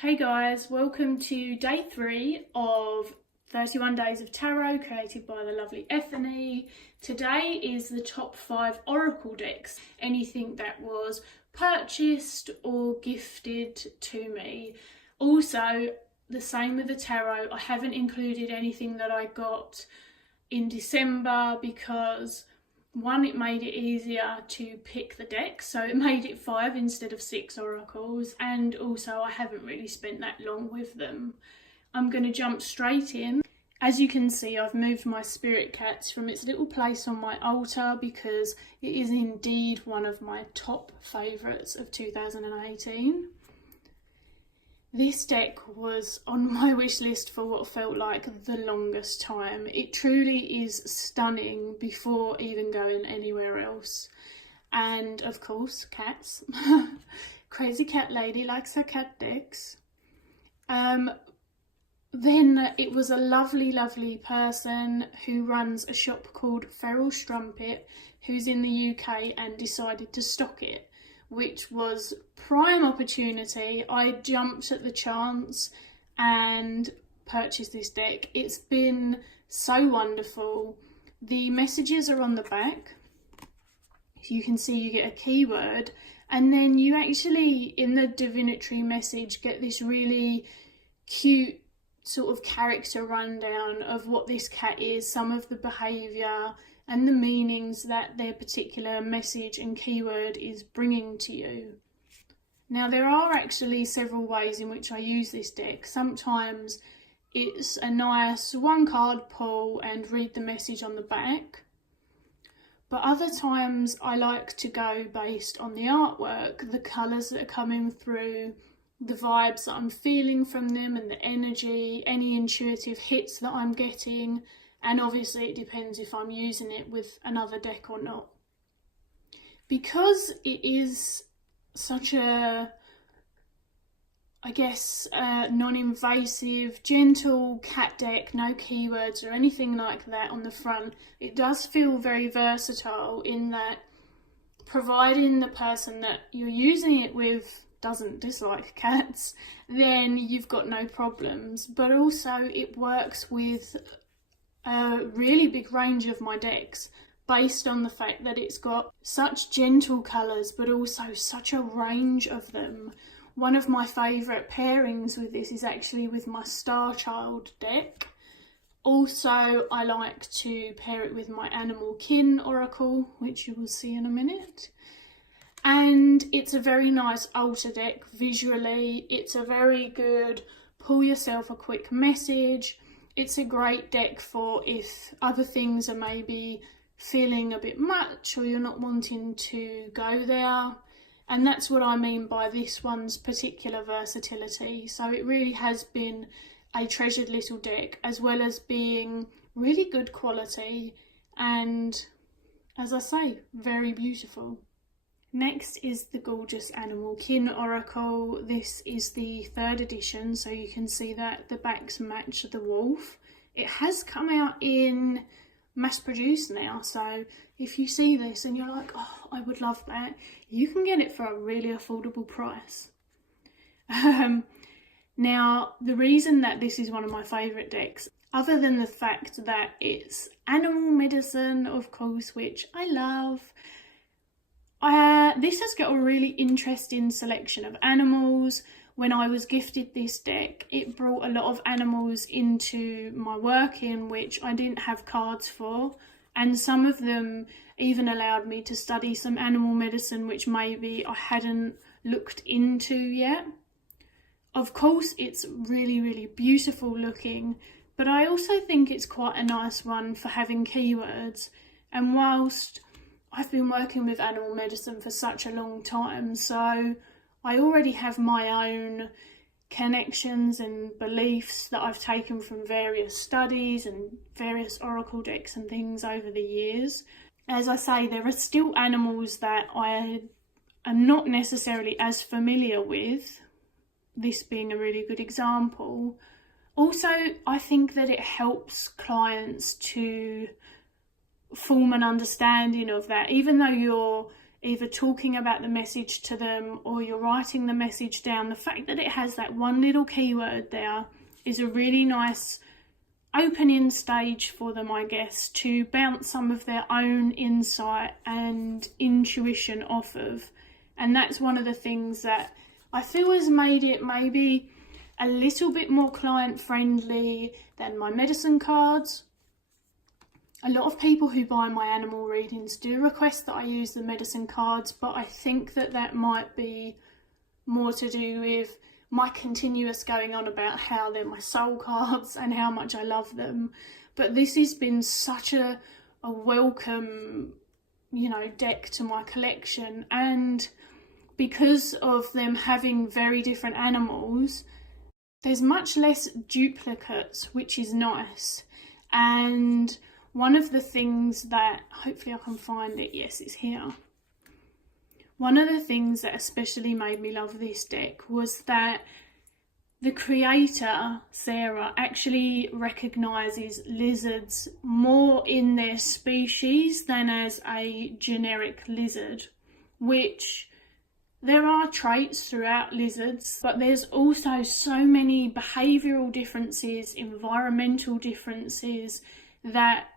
Hey guys, welcome to day 3 of 31 Days of Tarot created by the lovely Ethony. Today is the top 5 oracle decks, anything that was purchased or gifted to me. Also, the same with the tarot, I haven't included anything that I got in December because one, it made it easier to pick the deck, so it made it 5 instead of 6 oracles, and also I haven't really spent that long with them. I'm going to jump straight in. As you can see, I've moved my spirit cats from its little place on my altar because it is indeed one of my top favourites of 2018. This deck was on my wish list for what felt like the longest time. It truly is stunning before even going anywhere else. And of course, cats. Crazy cat lady likes her cat decks. Then it was a lovely person who runs a shop called Feral Strumpet, who's in the UK, and decided to stock it, which was prime opportunity. I jumped at the chance and purchased this deck. It's been so wonderful. The messages are on the back. You can see you get a keyword, and then you actually, in the divinatory message, get this really cute sort of character rundown of what this cat is, some of the behaviour and the meanings that their particular message and keyword is bringing to you. Now, there are actually several ways in which I use this deck. Sometimes it's a nice one card pull and read the message on the back, but other times I like to go based on the artwork, the colours that are coming through, the vibes that I'm feeling from them and the energy, any intuitive hits that I'm getting. And obviously it depends if I'm using it with another deck or not. Because it is such a, I guess, non-invasive, gentle cat deck, no keywords or anything like that on the front, it does feel very versatile in that, providing the person that you're using it with doesn't dislike cats, then you've got no problems. But also it works with a really big range of my decks based on the fact that it's got such gentle colours but also such a range of them. One of my favourite pairings with this is actually with my Star Child deck. Also, I like to pair it with my Animal Kin Oracle, which you will see in a minute. And it's a very nice altar deck visually. It's a very good pull yourself a quick message. It's a great deck for if other things are maybe feeling a bit much or you're not wanting to go there. And that's what I mean by this one's particular versatility. So it really has been a treasured little deck, as well as being really good quality and, as I say, very beautiful. Next is the gorgeous Animal Kin Oracle. This is the 3rd edition, so you can see that the backs match the wolf. It has come out in mass produced now, so if you see this and you're like, oh, I would love that, you can get it for a really affordable price. Now, the reason that this is one of my favourite decks, other than the fact that it's animal medicine, of course, which I love, this has got a really interesting selection of animals. When I was gifted this deck, it brought a lot of animals into my work in which I didn't have cards for, and some of them even allowed me to study some animal medicine which maybe I hadn't looked into yet. Of course, it's really beautiful looking, but I also think it's quite a nice one for having keywords. And whilst I've been working with animal medicine for such a long time, so I already have my own connections and beliefs that I've taken from various studies and various oracle decks and things over the years. As I say, there are still animals that I am not necessarily as familiar with, this being a really good example. Also, I think that it helps clients to form an understanding of that, even though you're either talking about the message to them or you're writing the message down, the fact that it has that one little keyword there is a really nice opening stage for them, I guess, to bounce some of their own insight and intuition off of. And that's one of the things that I feel has made it maybe a little bit more client friendly than my medicine cards. A lot of people who buy my animal readings do request that I use the medicine cards, but I think that that might be more to do with my continuous going on about how they're my soul cards and how much I love them. But this has been such a welcome, you know, deck to my collection, and because of them having very different animals, there's much less duplicates, which is nice. And one of the things that, hopefully I can find it, yes, it's here. One of the things that especially made me love this deck was that the creator, Sarah, actually recognises lizards more in their species than as a generic lizard, which there are traits throughout lizards, but there's also so many behavioural differences, environmental differences that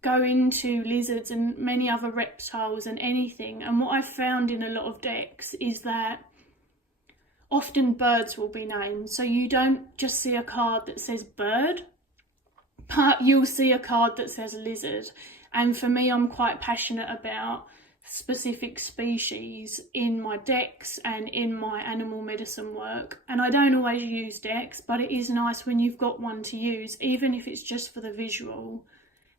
go into lizards and many other reptiles and anything. And what I've found in a lot of decks is that often birds will be named. So you don't just see a card that says bird, but you'll see a card that says lizard. And for me, I'm quite passionate about specific species in my decks and in my animal medicine work. And I don't always use decks, but it is nice when you've got one to use, even if it's just for the visual.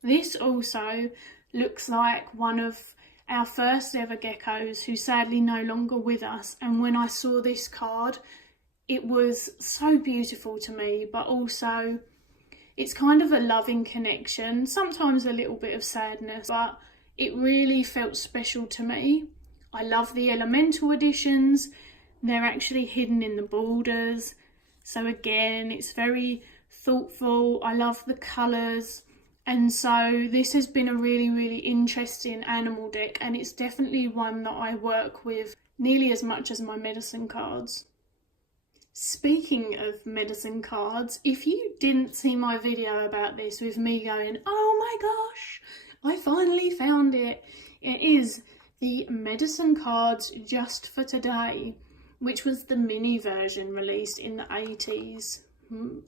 This also looks like one of our first ever geckos who's sadly no longer with us. And when I saw this card, it was so beautiful to me, but also it's kind of a loving connection, sometimes a little bit of sadness, but it really felt special to me. I love the elemental editions. They're actually hidden in the borders. So again, it's very thoughtful. I love the colours. And so this has been a really, really interesting animal deck, and it's definitely one that I work with nearly as much as my medicine cards. Speaking of medicine cards, if you didn't see my video about this with me going, oh my gosh, I finally found it. It is the medicine cards just for today, which was the mini version released in the 80s.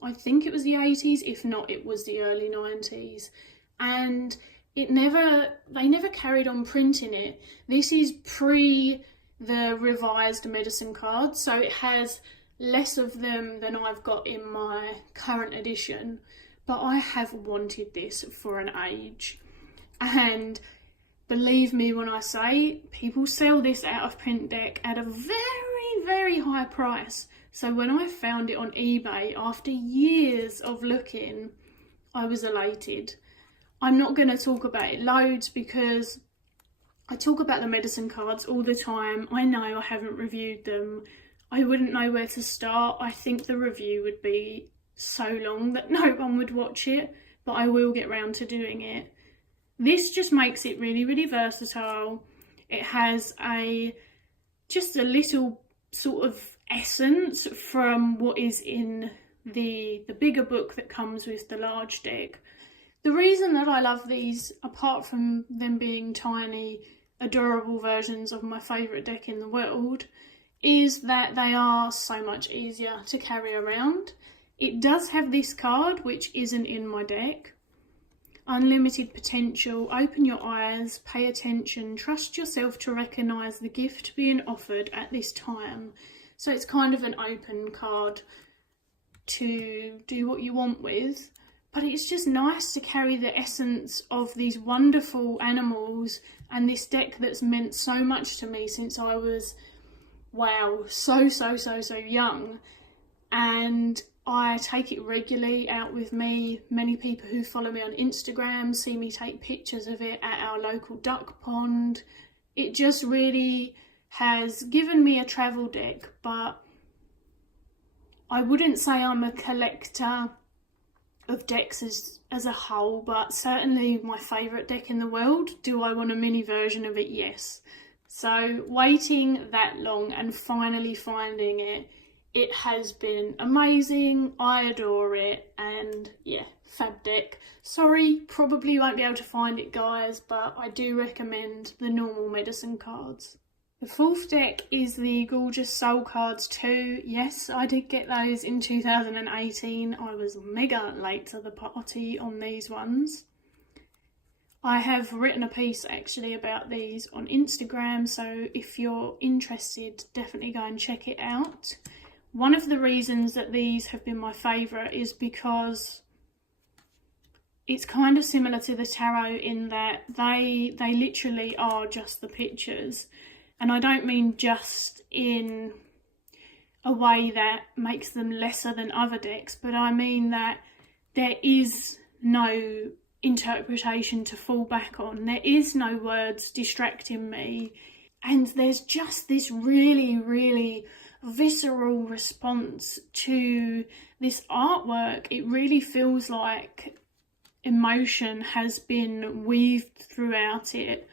I think it was the 80s, if not it was the early 90s. And they never carried on printing it. This is pre the revised medicine cards, so it has less of them than I've got in my current edition. But I have wanted this for an age. And believe me when I say, people sell this out of print deck at a very, very high price. So when I found it on eBay, after years of looking, I was elated. I'm not going to talk about it loads because I talk about the medicine cards all the time. I know I haven't reviewed them. I wouldn't know where to start. I think the review would be so long that no one would watch it, but I will get round to doing it. This just makes it really, really versatile. It has just a little sort of essence from what is in the bigger book that comes with the large deck. The reason that I love these, apart from them being tiny, adorable versions of my favourite deck in the world, is that they are so much easier to carry around. It does have this card, which isn't in my deck. Unlimited potential, open your eyes, pay attention, trust yourself to recognise the gift being offered at this time. So it's kind of an open card to do what you want with, but it's just nice to carry the essence of these wonderful animals and this deck that's meant so much to me since I was, wow, so young. And I take it regularly out with me. Many people who follow me on Instagram see me take pictures of it at our local duck pond. It just really has given me a travel deck, but I wouldn't say I'm a collector of decks as a whole, but certainly my favourite deck in the world. Do I want a mini version of it? Yes. So waiting that long and finally finding it, it has been amazing. I adore it, and yeah, fab deck. Sorry, probably won't be able to find it, guys, but I do recommend the normal medicine cards. The fourth deck is the gorgeous Soul Cards 2. Yes, I did get those in 2018. I was mega late to the party on these ones. I have written a piece actually about these on Instagram, so if you're interested, definitely go and check it out. One of the reasons that these have been my favourite is because it's kind of similar to the tarot in that they literally are just the pictures. And I don't mean just in a way that makes them lesser than other decks, but I mean that there is no interpretation to fall back on. There is no words distracting me. And there's just this really, really visceral response to this artwork. It really feels like emotion has been weaved throughout it,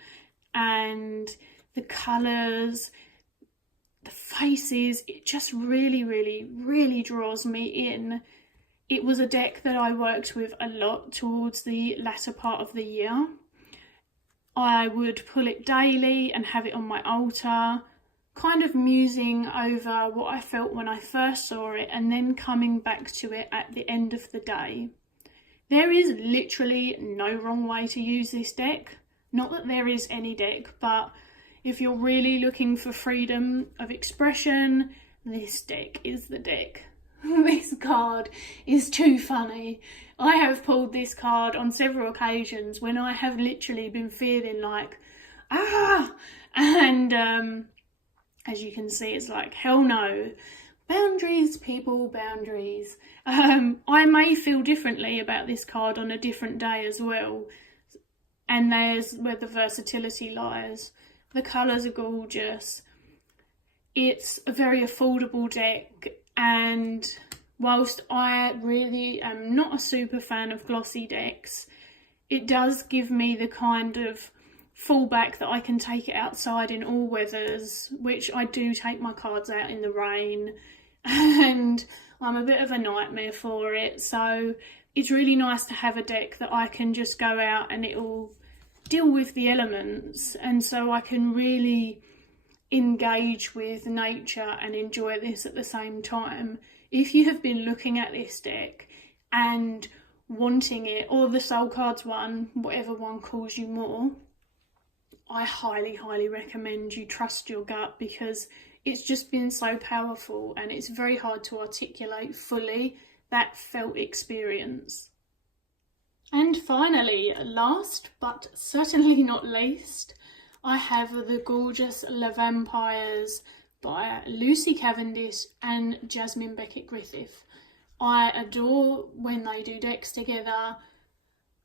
and the colours, the faces, it just really, really, really draws me in. It was a deck that I worked with a lot towards the latter part of the year. I would pull it daily and have it on my altar, kind of musing over what I felt when I first saw it and then coming back to it at the end of the day. There is literally no wrong way to use this deck. Not that there is any deck, but if you're really looking for freedom of expression, this deck is the deck. This card is too funny. I have pulled this card on several occasions when I have literally been feeling like, and as you can see, it's like, hell no. Boundaries, people, boundaries. I may feel differently about this card on a different day as well. And there's where the versatility lies. The colours are gorgeous. It's a very affordable deck, and whilst I really am not a super fan of glossy decks, it does give me the kind of fallback that I can take it outside in all weathers, which I do take my cards out in the rain, and I'm a bit of a nightmare for it. So it's really nice to have a deck that I can just go out and it'll deal with the elements, and so I can really engage with nature and enjoy this at the same time. If you have been looking at this deck and wanting it, or the Soul Cards one, whatever one calls you more, I highly, highly recommend you trust your gut, because it's just been so powerful and it's very hard to articulate fully that felt experience. And finally, last but certainly not least, I have the gorgeous Le Vampires by Lucy Cavendish and Jasmine Beckett Griffith. I adore when they do decks together.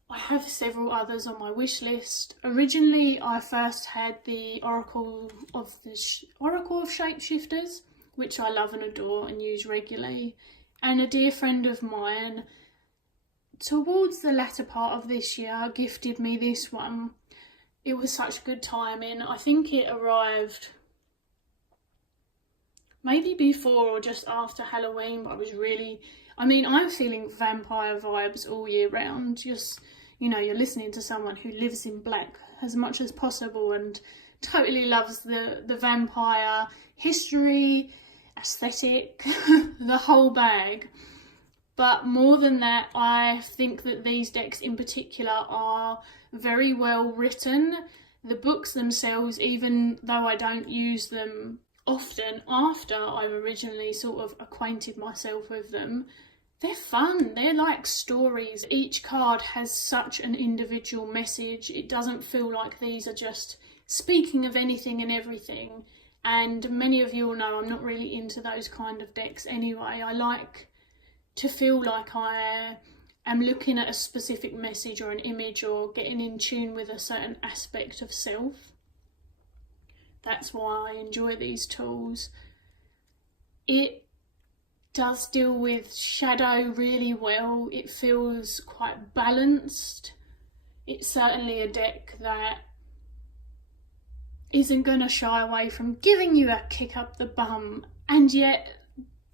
I have several others on my wish list. Originally, I first had the Oracle of Shapeshifters, which I love and adore and use regularly. And a dear friend of mine, towards the latter part of this year, gifted me this one. It was such good timing. I think it arrived maybe before or just after Halloween, but I'm feeling vampire vibes all year round. Just, you're listening to someone who lives in black as much as possible and totally loves the vampire history, aesthetic, the whole bag. But more than that, I think that these decks in particular are very well written. The books themselves, even though I don't use them often after I've originally sort of acquainted myself with them, they're fun. They're like stories. Each card has such an individual message. It doesn't feel like these are just speaking of anything and everything. And many of you will know I'm not really into those kind of decks anyway. I like to feel like I am looking at a specific message or an image or getting in tune with a certain aspect of self. That's why I enjoy these tools. It does deal with shadow really well. It feels quite balanced. It's certainly a deck that isn't going to shy away from giving you a kick up the bum, and yet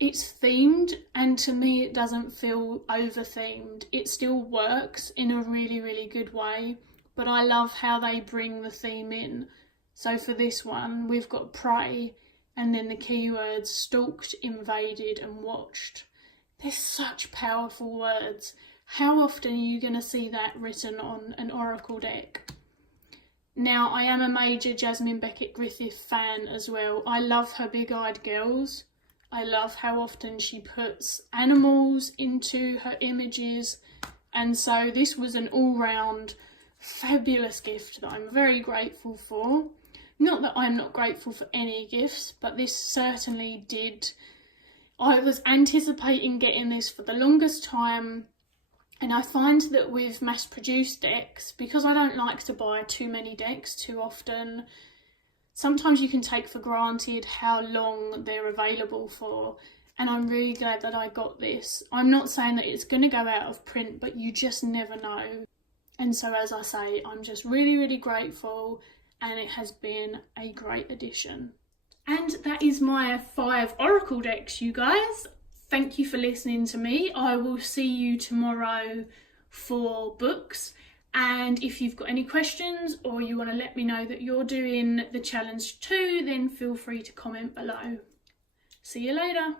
it's themed, and to me it doesn't feel over themed. It still works in a really, really good way, but I love how they bring the theme in. So for this one, we've got prey, and then the keywords stalked, invaded and watched. They're such powerful words. How often are you going to see that written on an Oracle deck? Now, I am a major Jasmine Beckett Griffith fan as well. I love her Big Eyed Girls. I love how often she puts animals into her images. And so this was an all-round fabulous gift that I'm very grateful for. Not that I'm not grateful for any gifts, but this certainly did. I was anticipating getting this for the longest time. And I find that with mass-produced decks, because I don't like to buy too many decks too often, sometimes you can take for granted how long they're available for. And I'm really glad that I got this. I'm not saying that it's going to go out of print, but you just never know. And so, as I say, I'm just really, really grateful, and it has been a great addition. And that is my 5 Oracle decks, you guys. Thank you for listening to me. I will see you tomorrow for books. And if you've got any questions or you want to let me know that you're doing the challenge too, then feel free to comment below. See you later.